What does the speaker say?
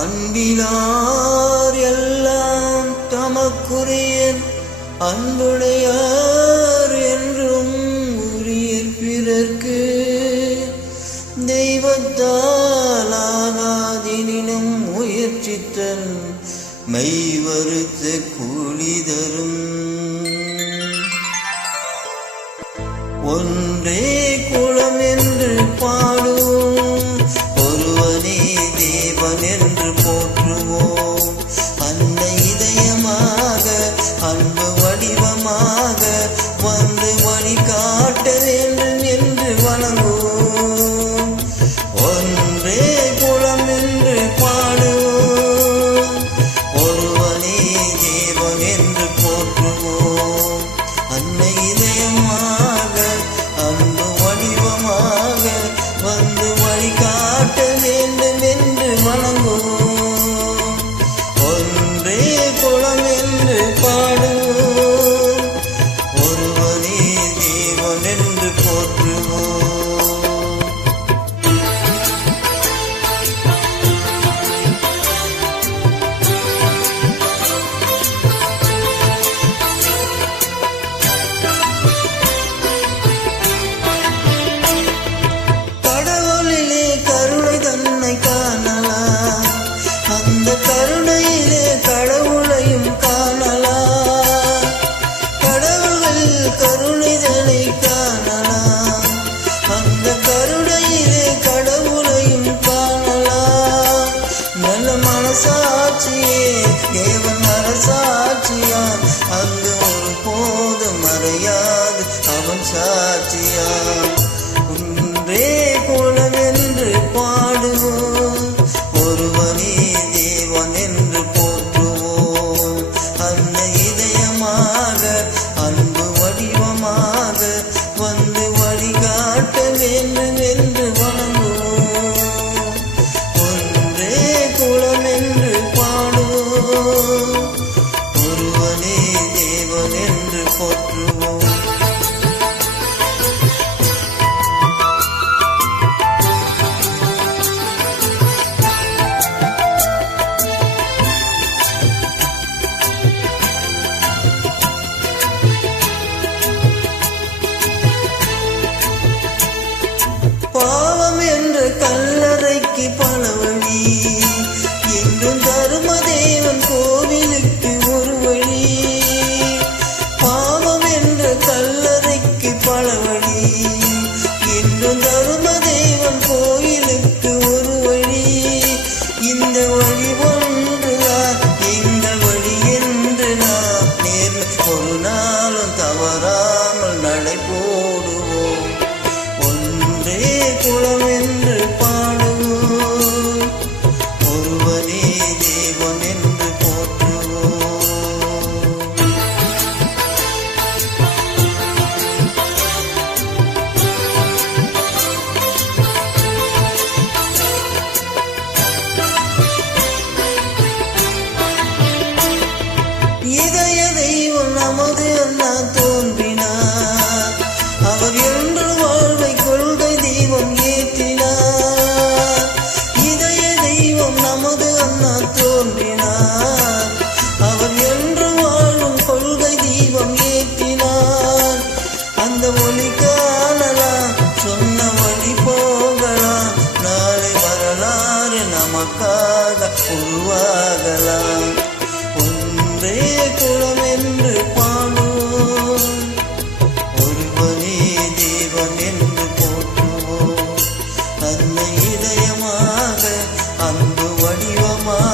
அன்பிலார் எல்லாம் தமக்குரியன் அன்புடையார் என்றும் உரியர் பிறர்க்கு தெய்வத்தால் ஆகாதினும் முயற்சித்தல் மெய்வருத்த கூலி தரும். ஒன்றே குலம் என்று பாடுவோம், ஒருவனே தேவன் என்று போற்றுவோம். அந்த இதயமாக அன்பு வடிவமாக வந்து வழிகாட்ட வேண்டும் என்று வணங்குவோம். ஒன்றே குலம் என்று பாடுவோம், ஒருவனே தேவன் என்று போற்றுவோம். அந்த இதயமாக அன்பு வடிவமாக வந்து வழிகாட்ட வேண்டும் என்று வணங்குவோம். ஒன்றே குலம் என்று பாடுவோம், ஒருவனே தேவன் என்று போற்றுவோம். கருணையிலே கடவுளையும் காணலாம், கடவுள்கள் கருணைதனை காணலாம். அந்த கருணையிலே கடவுளையும் காணலாம். நல்ல மனசாட்சியே தேவன் அரசாட்சியான், அங்கு ஒரு போதும் மறையாது அவன் சாட்சியான். ஒன்றே குலம் என்று பாடுவோம், ஒருவனே தேவன் என்று போற்றுவோம். அந்த இதயமாக அன்பு வடிவமாக வந்து வழிகாட்ட வேண்டும் என்று வணங்குவோம். ஒன்றே குலம் என்று பாடுவோம், ஒருவனே தேவன் என்று போற்றுவோம். பாவம் என்ற கல்லறைக்கு பல வழி, என்றும் தர்மதேவன் கோவிலுக்கு ஒரு வழி. பாவம் என்ற கல்லறைக்கு பல வழி, என்றும் தர்மதேவன் கோவிலுக்கு ஒரு வழி. இந்த வழி ஒன்றுதான் எங்கள் வழி என்று நாம் நேர்மை ஒரு நாளும் தவறாமல் நடை போடுவோம். ஒன்றே குலம் என்று பாடுவோம், ஒருவனே தேவன் என்று போற்றுவோம். இதய தெய்வம் நமது அண்ணா தோன்றினார், அவர் என்று வாழ்வை கொள்கை தெய்வம் ஏற்றினார். இதய தெய்வம் நமது அண்ணா தோன்றினார், அவர் என்று வாழும் கொள்கை தெய்வம் ஏற்றினார். அந்த ஒளி காணலாம், சொன்ன வழி போகலாம், நாளை வரலாறு நமக்காக உருவாகலாம். ஒன்றே குலம் என்று பாடுவோம், ஒருவனே தேவன் என்று போற்றுவோம். அந்த இதயமாக அன்பு வடிவமாக